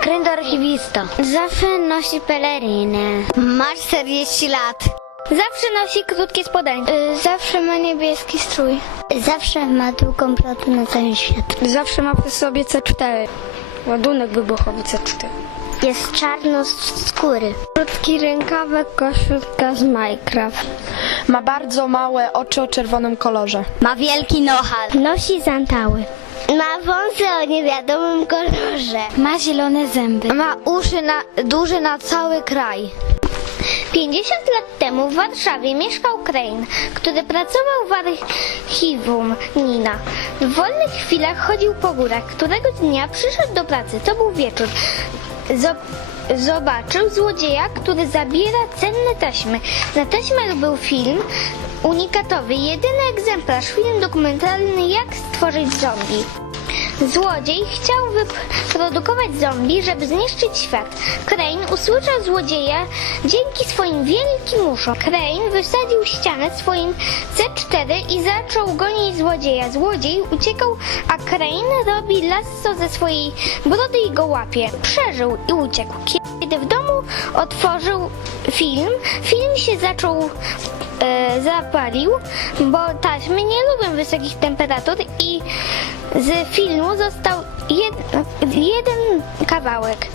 kręć do archiwista. Zawsze nosi pelerynę. Masz 40 lat. Zawsze nosi krótkie spodenki. zawsze ma niebieski strój. Zawsze ma długą brodę na cały świat. Zawsze ma przy sobie C4. Ładunek wybuchowy C4. Jest czarno z skóry. Krótki rękawek, koszulka z Minecraft. Ma bardzo małe oczy o czerwonym kolorze. Ma wielki nohal. Nosi sandały. Ma wąsy o niewiadomym kolorze. Ma zielone zęby. Ma uszy na, duże na cały kraj. 50 lat temu w Warszawie mieszkał Crane, który pracował w archiwum Nina. W wolnych chwilach chodził po górach. Któregoś dnia przyszedł do pracy. To był wieczór. Zo- zobaczył złodzieja, który zabiera cenne taśmy. Na taśmach był film unikatowy, jedyny egzemplarz, film dokumentalny Jak stworzyć zombie. Złodziej chciał wyprodukować zombie, żeby zniszczyć świat. Crane usłyszał złodzieja dzięki swoim wielkim uszom. Crane wysadził ścianę swoim C4 i zaczął gonić złodzieja. Złodziej uciekał, a Crane robi lasso ze swojej brody i go łapie. Przeżył i uciekł. Kiedy w domu otworzył film, film się zaczął e, zapalił, bo taśmy nie lubią wysokich temperatur i z filmu został jed, jeden kawałek.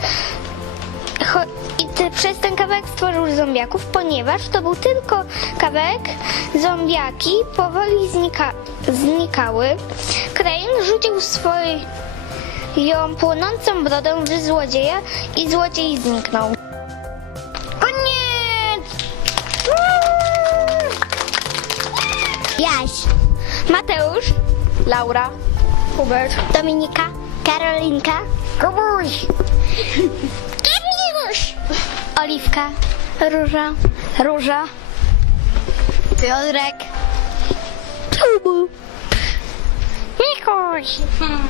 Cho, I te, przez ten kawałek stworzył zombiaków, ponieważ to był tylko kawałek, zombiaki powoli znika, znikały. Crane rzucił swoją płonącą brodę w złodzieja i złodziej zniknął. Jaś. Mateusz, Laura, Hubert, Dominika. Karolinka. Kubuś. Kamilus. Oliwka, Róża, Róża, Piotrek. Tubu, Mikoś, Pianuś,